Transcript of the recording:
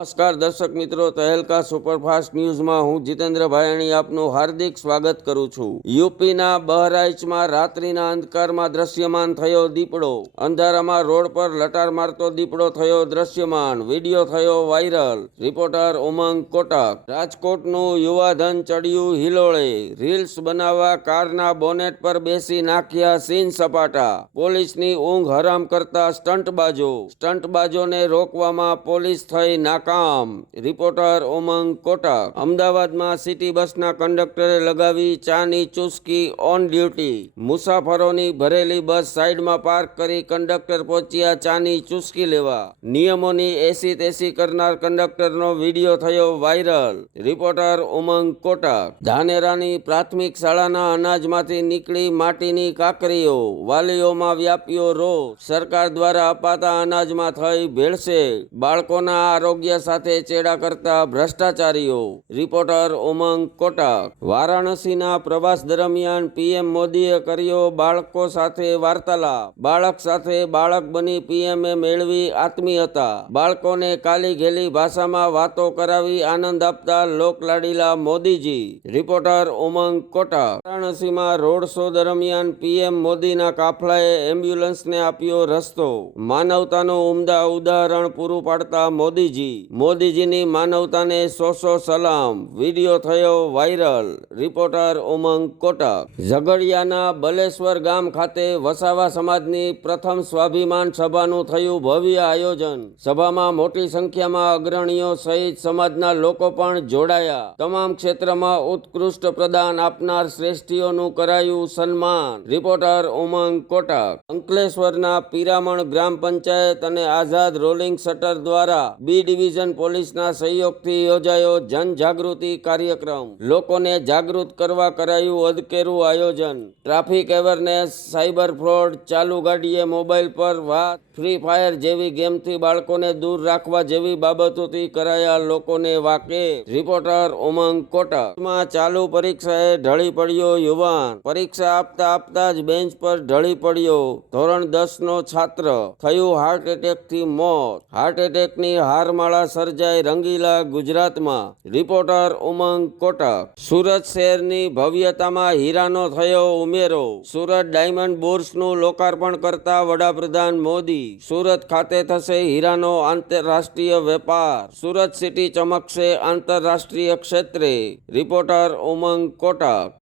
નમસ્કાર દર્શક મિત્રો, તહેલકા સુપરફાસ્ટ ન્યૂઝમાં હું જીતેન્દ્ર ભાયાણી આપનું હાર્દિક સ્વાગત કરું છું। યુપીના બહરાઇચમાં રાત્રિના અંધકારમાં દ્રશ્યમાન થયો દીપડો। અંધારામાં રોડ પર લટાર મારતો દીપડો થયો દ્રશ્યમાન, વિડીયો થયો વાયરલ। રિપોર્ટર ઉમંગ કોટક। રાજકોટનું યુવાધન ચડ્યું હિલોળે, રીલ્સ બનાવવા કારના બોનેટ પર બેસી નાખ્યા સીન સપાટા। પોલીસની ઊંઘ હરામ કરતા સ્ટંટબાજોને રોકવામાં પોલીસ થઈ નાકામ। રિપોર્ટર ઉમંગ કોટક। અમદાવાદમાં સિટી બસના કંડક્ટરે લગાવી ચાની ચુસ્કી ઓન ડ્યુટી। મુસાફરોની ભરેલી બસ સાઈડમાં પાર્ક કરી કંડક્ટર પહોંચ્યા ચાની ચુસ્કી લેવા। નિયમોની એસી તેસી કરનાર કંડક્ટરનો વિડીયો થયો વાયરલ। રિપોર્ટર ઉમંગ કોટક। ધાનેરાની પ્રાથમિક શાળાના અનાજમાંથી નીકળી માટીની કાકરીઓ, વાલીઓમાં વ્યાપ્યો રોષ। સરકાર દ્વારા અપાતા અનાજમાં થઈ ભેળસેળ, બાળકોના આરોગ્ય સાથે ચેડા કરતા ભ્રષ્ટાચારીઓ। રિપોર્ટર ઉમંગ કોટક। વારાણસીના પ્રવાસ દરમિયાન પીએમ મોદીએ કર્યો બાળકો સાથે વાર્તાલાપ। બાળક સાથે બાળક બની પીએમએ મેળવી આત્મીયતા। બાળકોને કાલી ઘેલી ભાષામાં વાતો કરાવી આનંદ આપતા લોકલાડીલા મોદીજી। રિપોર્ટર ઉમંગ કોટક। વારાણસીમાં રોડ શો દરમિયાન પીએમ મોદીના કાફલાએ એમ્બ્યુલન્સને આપ્યો રસ્તો। માનવતાનું ઉમદા ઉદાહરણ પૂરું પાડતા મોદીજીની માનવતાને સો સલામ, વિડીયો થયો વાયરલ। રિપોર્ટર ઉમંગ કોટક। ઝઘડિયાના બલેશ્વર ગામ ખાતે વસાવા સમાજની પ્રથમ સ્વાભિમાન સભાનું થયું ભવ્ય આયોજન। સભામાં મોટી સંખ્યામાં અગ્રણીઓ સહિત સમાજના લોકો પણ જોડાયા। તમામ ક્ષેત્રમાં ઉત્કૃષ્ટ પ્રદાન આપનાર શ્રેષ્ઠીઓનું કરાયું સન્માન। રિપોર્ટર ઉમંગ કોટક। અંકલેશ્વરના પીરામણ ગ્રામ પંચાયત અને આઝાદ રોલિંગ શટર દ્વારા બી ડિવિઝન પોલીસના સહયોગથી યોજાયો જનજાગૃતિ કાર્યક્રમ। લોકોને જાગૃત કરવા કરાયું અદકેરું આયોજન। ટ્રાફિક એવરનેસ, સાયબર ફ્રોડ, ચાલુ ગાડીએ મોબાઈલ પર વાત, ફ્રી ફાયર જેવી ગેમથી બાળકોને દૂર રાખવા જેવી બાબતોથી કરાયા લોકોને વાકેફ। રિપોર્ટર ઉમંગ કોટક। ચાલુ પરીક્ષાએ ઢળી પડ્યો યુવાન। પરીક્ષા આપતા જ બેન્ચ પર ઢળી પડ્યો ધોરણ 10 નો છાત્ર, થયું હાર્ટ એટેકથી મોત। હાર્ટ એટેકની હારમાળા સર્જાઈ રંગીલા ગુજરાતમાં। રિપોર્ટર ઉમંગ કોટક। સુરત શહેરની ભવ્યતામાં હીરાનો થયો ઉમેરો। સુરત ડાયમંડ બુર્સનું લોકાર્પણ કરતા વડાપ્રધાન મોદી। સુરત ખાતે થશે હીરાનો આંતરરાષ્ટ્રીય વેપાર। સુરત સિટી ચમકશે આંતરરાષ્ટ્રીય ક્ષેત્રે। રિપોર્ટર ઉમંગ કોટક।